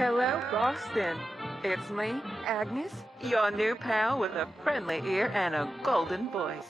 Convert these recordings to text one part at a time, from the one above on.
Hello, Boston. It's me, Agnes, your new pal with a friendly ear and a golden voice.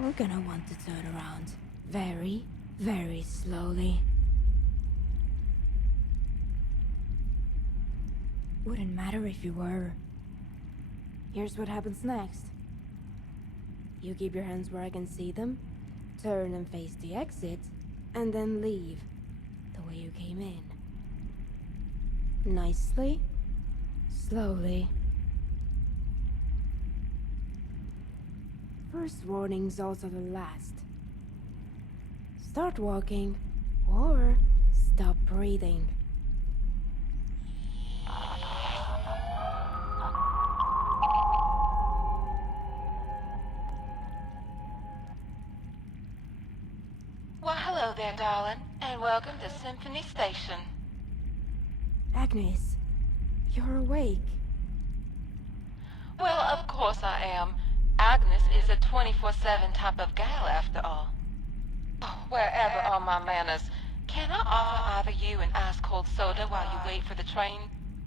We're gonna want to turn around very, very slowly. Wouldn't matter if you were. Here's what happens next. You keep your hands where I can see them, turn and face the exit, and then leave the way you came in. Nicely, slowly. First warning's also the last. Start walking, or stop breathing. Well, hello there, darling, and welcome to Symphony Station. Agnes, you're awake. Well, of course I am. Agnes is a 24/7 type of gal, after all. Oh, wherever are my manners? Can I offer either you an ice-cold soda while you wait for the train?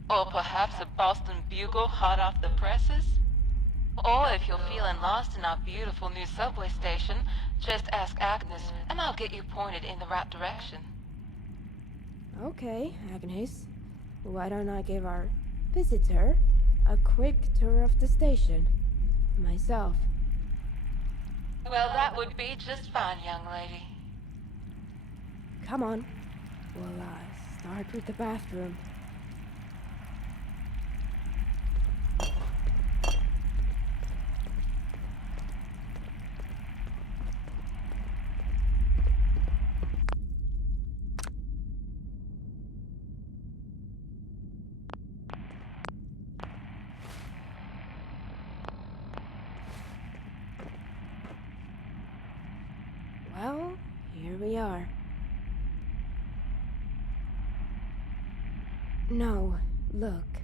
Or perhaps a Boston Bugle hot off the presses? Or if you're feeling lost in our beautiful new subway station, just ask Agnes and I'll get you pointed in the right direction. Okay, Agnes. Why don't I give our visitor a quick tour of the station? Myself. Well, that would be just fine, young lady. Come on. We'll start with the bathroom. Well, here we are. No, look.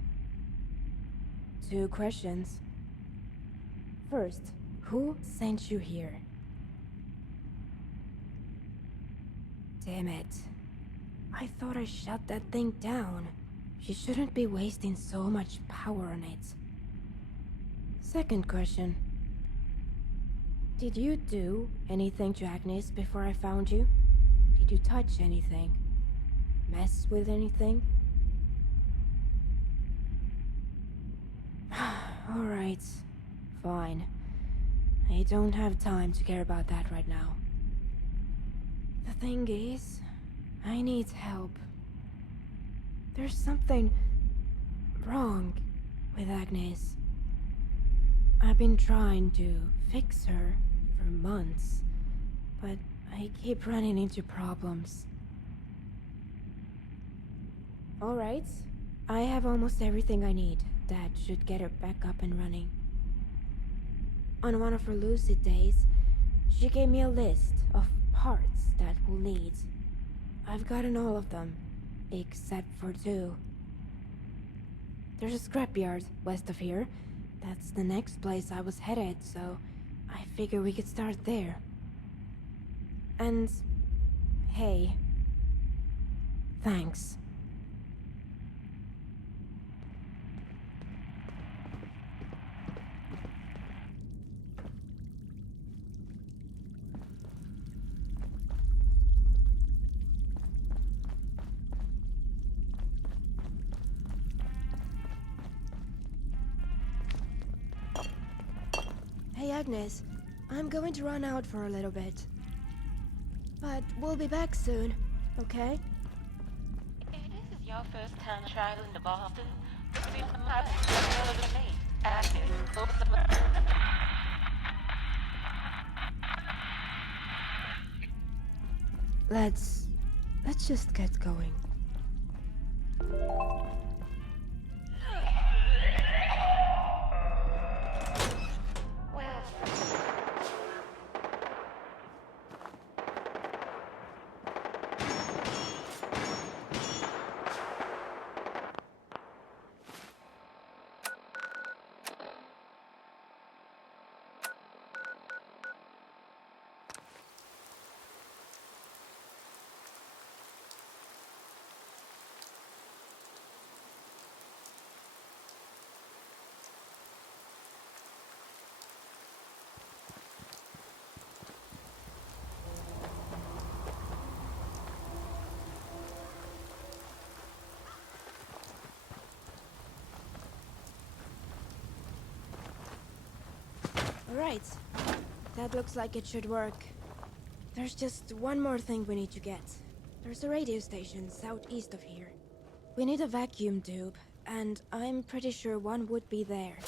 2 questions. First, who sent you here? Damn it. I thought I shut that thing down. You shouldn't be wasting so much power on it. Second question. Did you do anything to Agnes before I found you? Did you touch anything? Mess with anything? Alright, fine. I don't have time to care about that right now. The thing is, I need help. There's something wrong with Agnes. I've been trying to fix her for months, but I keep running into problems. Alright, I have almost everything I need. That should get her back up and running. On one of her lucid days, she gave me a list of parts that we'll need. I've gotten all of them, except for 2. There's a scrapyard west of here. That's the next place I was headed, so I figure we could start there. And hey, thanks. Hey Agnes, I'm going to run out for a little bit. But we'll be back soon, okay? If this is your first time traveling to Boston, this will be my to me. Agnes. Let's just get going. Alright. That looks like it should work. There's just one more thing we need to get. There's a radio station southeast of here. We need a vacuum tube, and I'm pretty sure one would be there.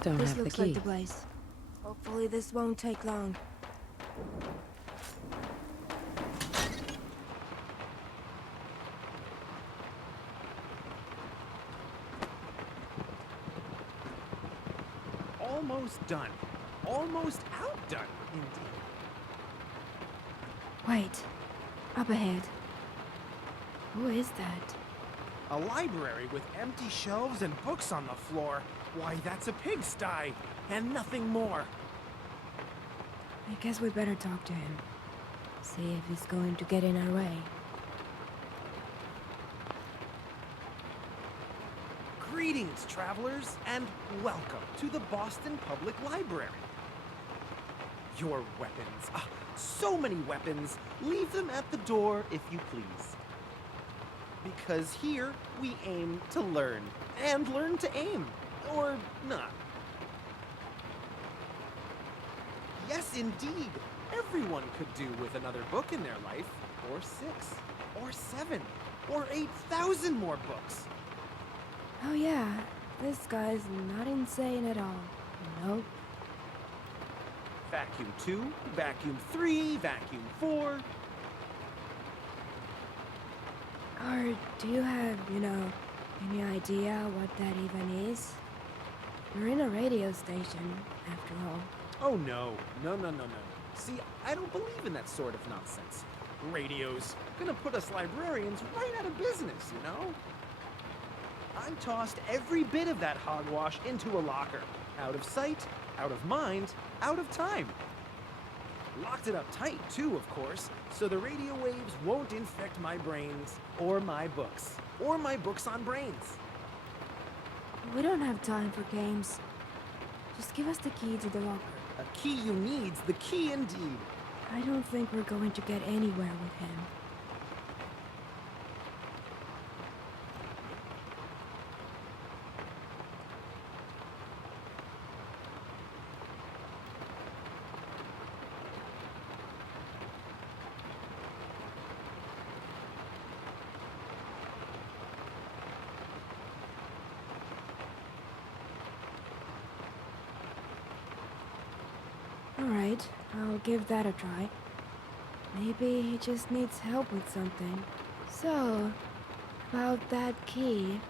Don't This have the looks key. like the place. Hopefully this won't take long. Almost done. Almost outdone, indeed. Wait. Up ahead. Who is that? A library with empty shelves and books on the floor. Why, that's a pigsty, and nothing more. I guess we better talk to him. See if he's going to get in our way. Greetings, travelers, and welcome to the Boston Public Library. Your weapons, so many weapons, leave them at the door if you please. Because here we aim to learn, and learn to aim, or not. Yes, indeed, everyone could do with another book in their life, or 6, or 7, or 8,000 more books. Oh yeah, this guy's not insane at all. Nope. Vacuum 2, vacuum 3, vacuum 4. Or do you have, any idea what that even is? You're in a radio station, after all. Oh no. See, I don't believe in that sort of nonsense. Radio's gonna put us librarians right out of business, you know? I tossed every bit of that hogwash into a locker. Out of sight, out of mind, out of time. Locked it up tight, too, of course, so the radio waves won't infect my brains, or my books on brains. We don't have time for games. Just give us the key to the locker. A key you need's the key indeed. I don't think we're going to get anywhere with him. Alright, I'll give that a try. Maybe he just needs help with something. So, about that key.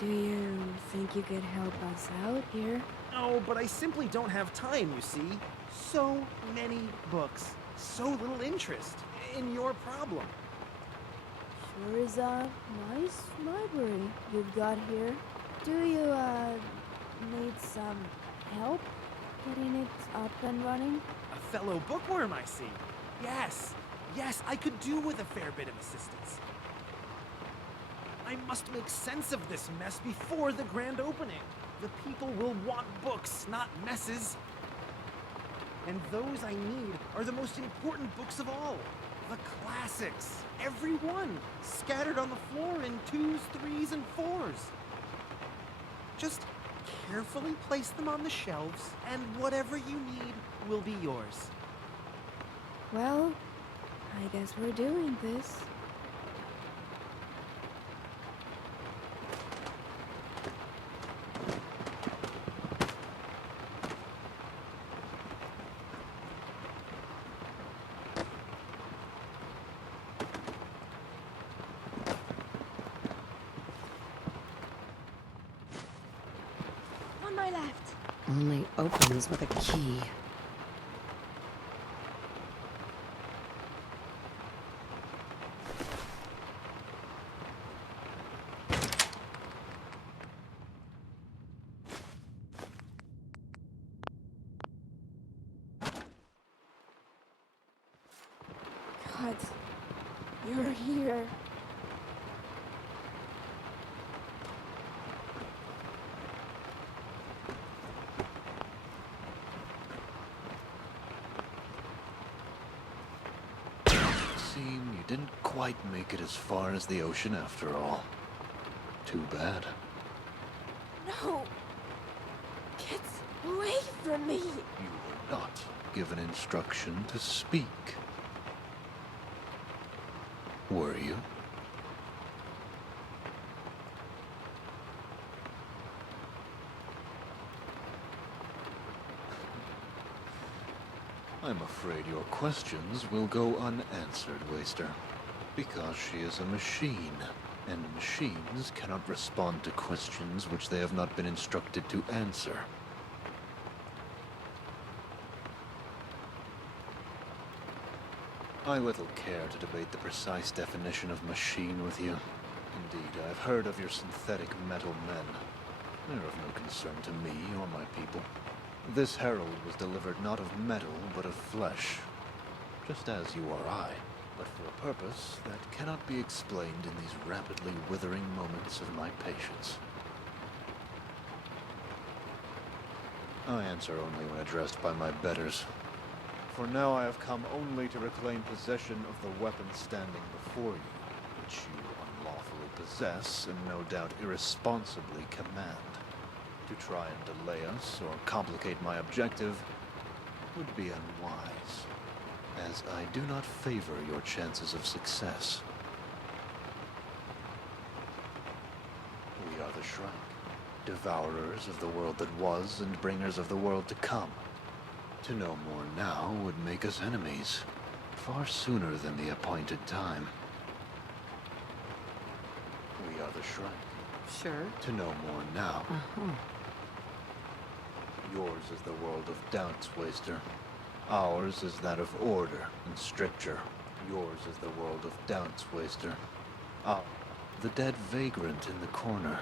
Do you think you could help us out here? No, but I simply don't have time, you see. So many books, so little interest in your problem. Sure is a nice library you've got here. Do you, need some help getting it up and running? A fellow bookworm, I see. Yes, I could do with a fair bit of assistance. I must make sense of this mess before the grand opening. The people will want books, not messes. And those I need are the most important books of all. The classics. Every one. Scattered on the floor in 2s, 3s, and 4s. Just carefully place them on the shelves, and whatever you need will be yours. Well, I guess we're doing this. On my left. Only opens with a key. God, you're here. Seem you didn't quite make it as far as the ocean after all. Too bad. No! Get away from me! You were not given instruction to speak. Were you? I'm afraid your questions will go unanswered, Waster. Because she is a machine, and machines cannot respond to questions which they have not been instructed to answer. I little care to debate the precise definition of machine with you. Indeed, I've heard of your synthetic metal men. They're of no concern to me or my people. This herald was delivered not of metal, but of flesh. Just as you or I, but for a purpose that cannot be explained in these rapidly withering moments of my patience. I answer only when addressed by my betters. For now I have come only to reclaim possession of the weapon standing before you, which you unlawfully possess and no doubt irresponsibly command. To try and delay us or complicate my objective would be unwise, as I do not favor your chances of success. We are the Shrike, devourers of the world that was and bringers of the world to come. To know more now would make us enemies, far sooner than the appointed time. We are the Shrike. Sure. To know more now. Uh-huh. Yours is the world of doubts, Waster. Ours is that of order and stricture. Yours is the world of doubts, Waster. The dead vagrant in the corner.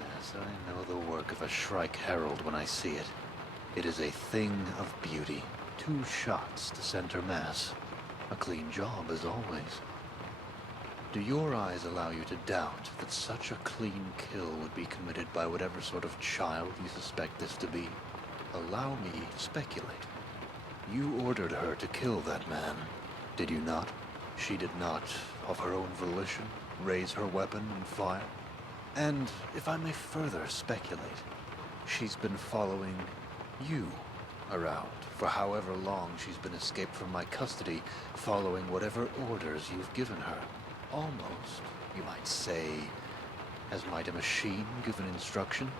Yes, I know the work of a Shrike herald when I see it. It is a thing of beauty. 2 shots to center mass. A clean job, as always. Do your eyes allow you to doubt that such a clean kill would be committed by whatever sort of child you suspect this to be? Allow me to speculate. You ordered her to kill that man, did you not? She did not, of her own volition, raise her weapon and fire. And, if I may further speculate, she's been following you around for however long she's been escaped from my custody, following whatever orders you've given her. Almost, you might say, as might a machine given instruction.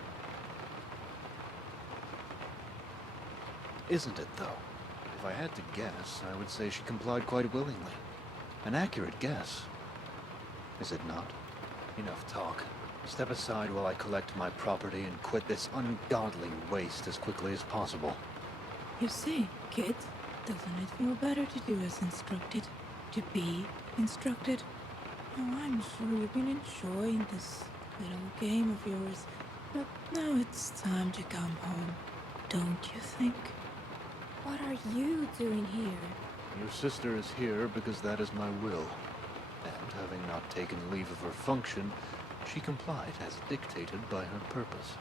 Isn't it, though? If I had to guess, I would say she complied quite willingly. An accurate guess. Is it not? Enough talk. Step aside while I collect my property and quit this ungodly waste as quickly as possible. You see, kid, doesn't it feel better to do as instructed? To be instructed? Oh, I'm sure you've been enjoying this little game of yours, but now it's time to come home, don't you think? What are you doing here? Your sister is here because that is my will. And having not taken leave of her function, she complied as dictated by her purpose.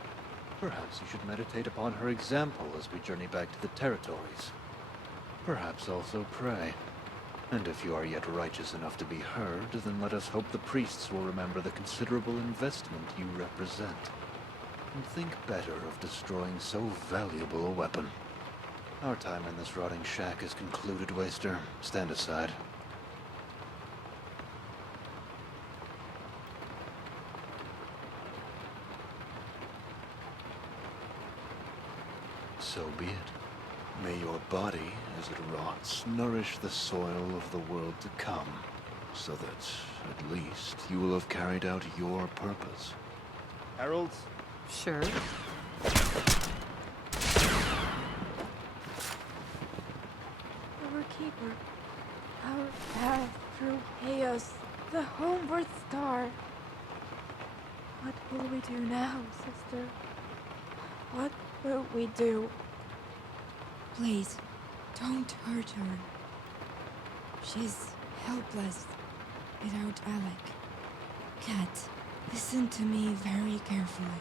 Perhaps you should meditate upon her example as we journey back to the territories. Perhaps also pray. And if you are yet righteous enough to be heard, then let us hope the priests will remember the considerable investment you represent. And think better of destroying so valuable a weapon. Our time in this rotting shack is concluded, Waster. Stand aside. So be it. May your body, as it rots, nourish the soil of the world to come, so that, at least, you will have carried out your purpose. Harold? Sure. Our keeper. Our path through chaos. The homeward star. What will we do now, sister? What will we do? Please, don't hurt her. She's helpless without Alec. Cat, listen to me very carefully.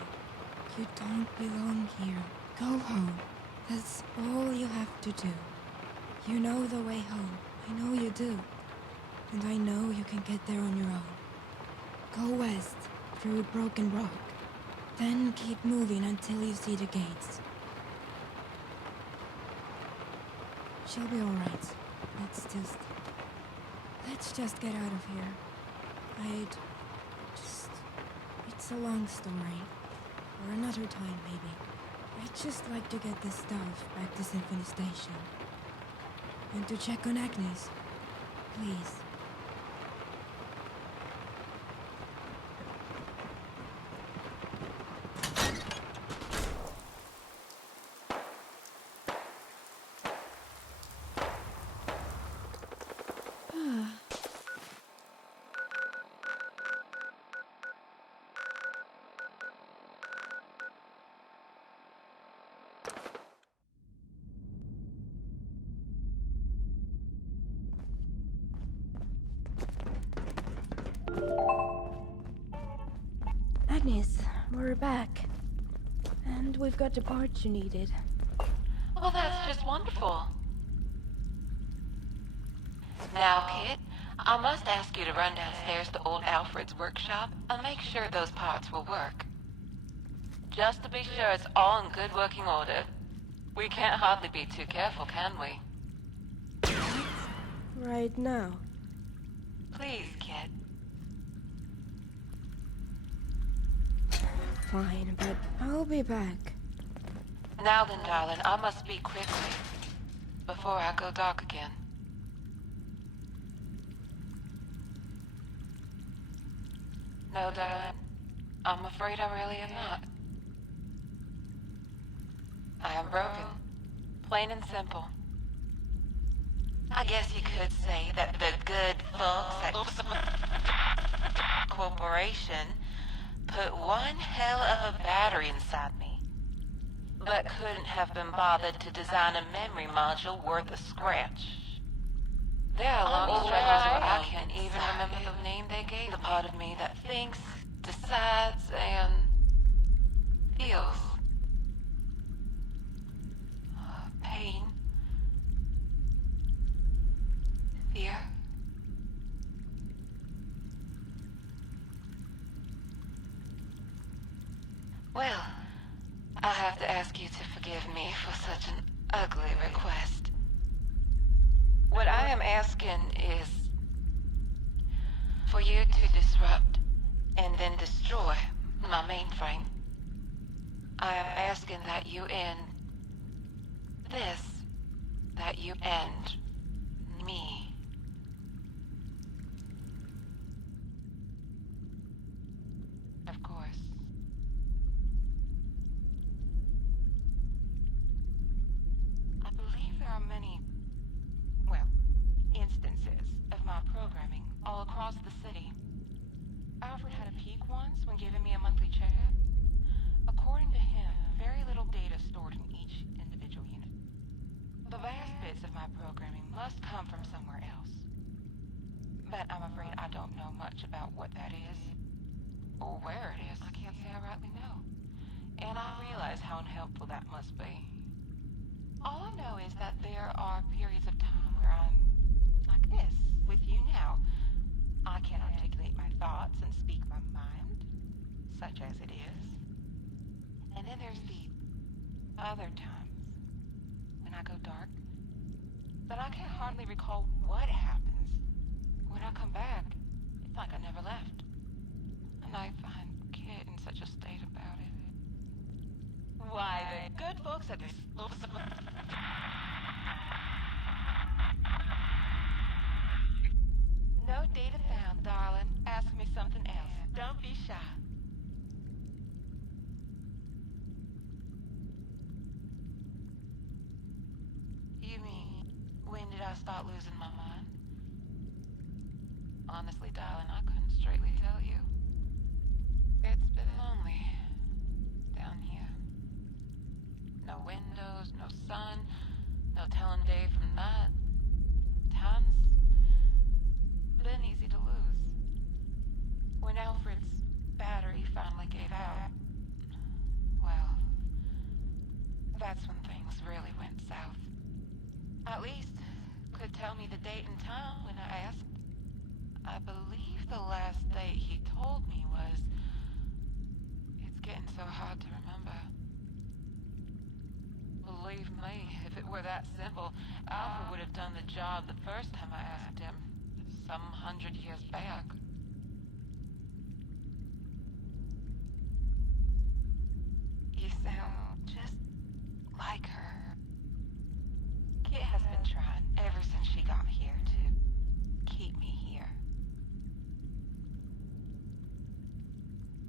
You don't belong here. Go home. That's all you have to do. You know the way home. I know you do. And I know you can get there on your own. Go west, through Broken Rock. Then keep moving until you see the gates. She'll be alright. Let's just get out of here. It's a long story. Or another time, maybe. I'd just like to get this stuff back to Symphony Station. And to check on Agnes. Please. Agnes, we're back. And we've got the parts you needed. Well, that's just wonderful. Now, Kit, I must ask you to run downstairs to old Alfred's workshop and make sure those parts will work. Just to be sure it's all in good working order. We can't hardly be too careful, can we? Right now. Please, Kit. Fine, but I'll be back. Now then, darling, I must speak quickly before I go dark again. No, darling. I'm afraid I really am not. I am broken. Plain and simple. I guess you could say that the good folks at Corporation put one hell of a battery inside me, but couldn't have been bothered to design a memory module worth a scratch. There are long stretches where I can't even remember the name they gave the part of me that thinks, decides, and feels. Pain. Fear. Well, I'll have to ask you to forgive me for such an ugly request. What I am asking is for you to disrupt and then destroy my mainframe. I am asking that you end this, that you end me. Of course. bits of my programming must come from somewhere else. But I'm afraid I don't know much about what that is. Or where it is. I can't say I rightly know. And I realize how unhelpful that must be. All I know is that there are periods of time where I'm like this, with you now. I can articulate my thoughts and speak my mind, such as it is. And then there's the other times, when I go dark, that I can hardly recall what happens. When I come back, it's like I never left. And I find Kit in such a state about it. Why, the good folks at this... No data found, darling. Ask me something else. Don't be shy. You mean, when did I start losing my mind? Honestly, darling, I couldn't straightly tell you. It's been lonely down here. No windows, no sun, no telling day from night. Time's been easy to lose. When Alfred's battery finally gave out, well, that's when things really went south. At least, could tell me the date and time when I asked. I believe the last date he told me was... It's getting so hard to remember. Believe me, if it were that simple, Alfred would have done the job the first time I asked him, some 100 years back. You sound just like her. Kit has been trying ever since she got here to keep me here.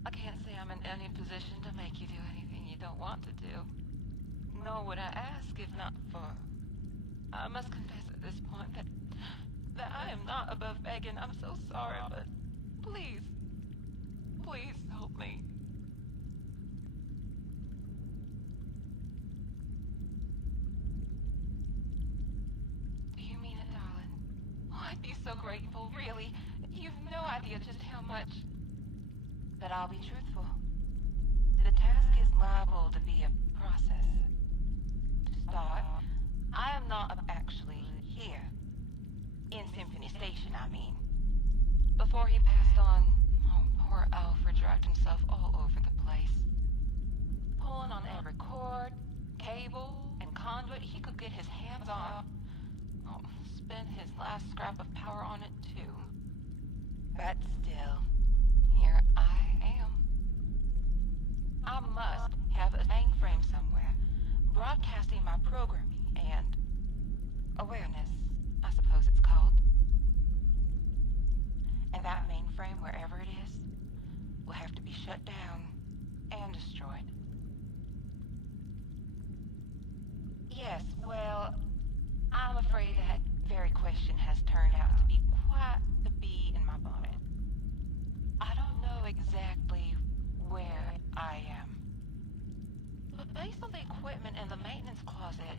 I can't say I'm in any position to make you do anything you don't want to do. Nor would I ask if not for... I must confess at this point that I am not above begging. I'm so sorry, but please, please help me. Do you mean it, darling? Oh, I'd be so grateful, really. You've no idea just how much. But I'll be truthful. The task is liable to be a process. To start, I am not actually here. In Symphony Station, I mean. Before he passed on, oh, poor Alfred dragged himself all over the place. Pulling on every cord, cable, and conduit he could get his hands on. Oh, spent his last scrap of power on it, too. But still, here I am. I must have a mainframe somewhere, broadcasting my programming and awareness, I suppose it's called. And that mainframe, wherever it is, will have to be shut down and destroyed. Yes, well, I'm afraid that very question has turned out to be quite the bee in my bonnet. I don't know exactly where I am. But based on the equipment in the maintenance closet,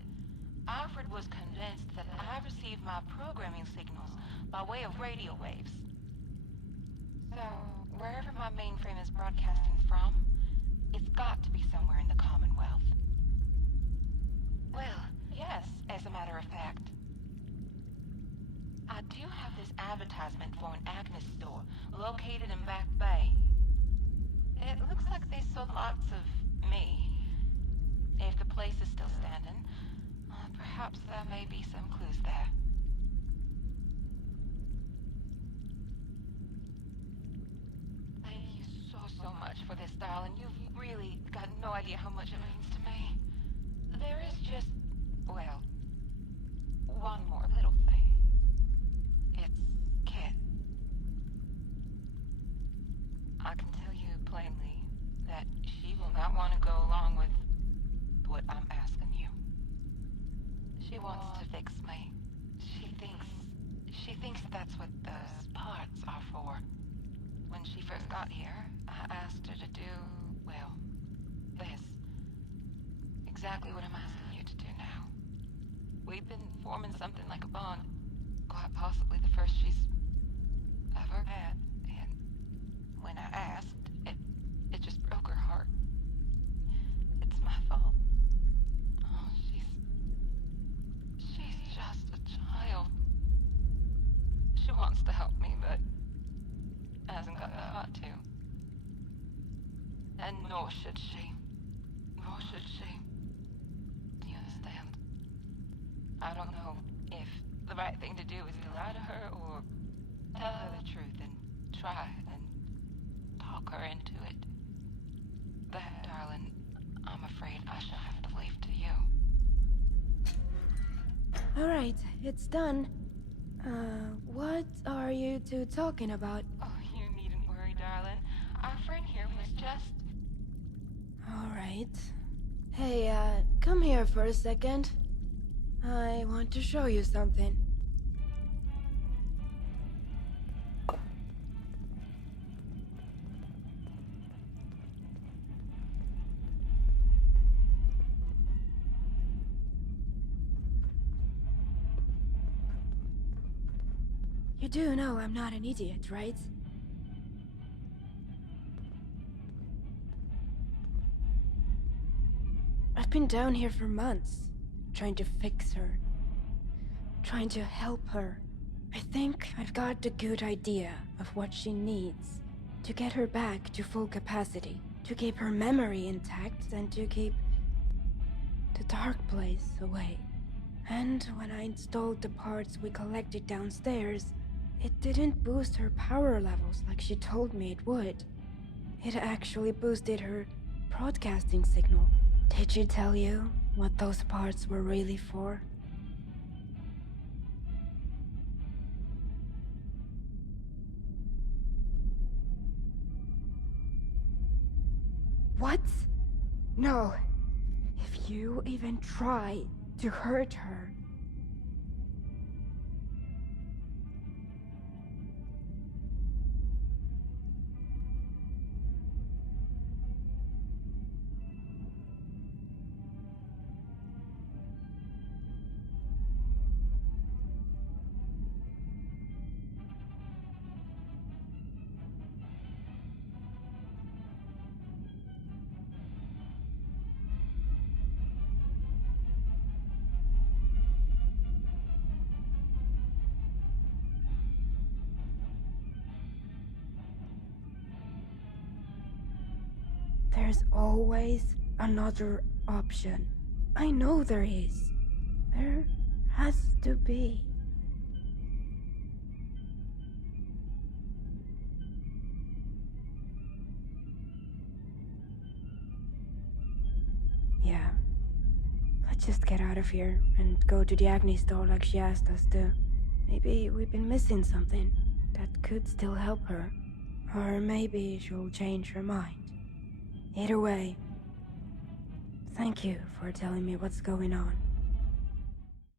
Alfred was convinced that I received my programming signals by way of radio waves. So, wherever my mainframe is broadcasting from, it's got to be somewhere in the Commonwealth. Well, yes, as a matter of fact. I do have this advertisement for an Agnes store located in Back Bay. It looks like they sold lots of me. If the place is still standing, perhaps there may be some clues there. Thank you so much for this, darling. You've really got no idea how much it means to me. There is just, well, one more little thing. It's Kit. I can tell you plainly that she will not want to go along with what I'm asking you. She wants to fix me. She thinks that's what those parts are for. When she first got here, I asked her to do, well, this. Exactly what I'm asking you to do now. We've been forming something like a bond. Quite possibly the first she's ever had. And when I asked, it just broke her heart. It's my fault. Oh, she's just a child. She wants to help me, but hasn't got the heart to. And nor should she. Nor should she. Do you understand? I don't know if the right thing to do is to lie to her or tell her the truth and try and talk her into it. That, darling, I'm afraid I shall have to leave to you. Alright, it's done. What are you two talking about? Oh, you needn't worry, darling. Our friend here was just... Alright. Hey, come here for a second. I want to show you something. You do know I'm not an idiot, right? I've been down here for months, trying to fix her. Trying to help her. I think I've got a good idea of what she needs to get her back to full capacity, to keep her memory intact, and to keep the dark place away. And when I installed the parts we collected downstairs, it didn't boost her power levels like she told me it would. It actually boosted her broadcasting signal. Did she tell you what those parts were really for? What? No. If you even try to hurt her... There's always another option. I know there is. There has to be. Yeah. Let's just get out of here and go to the Agni store like she asked us to. Maybe we've been missing something that could still help her. Or maybe she'll change her mind. Either way, thank you for telling me what's going on.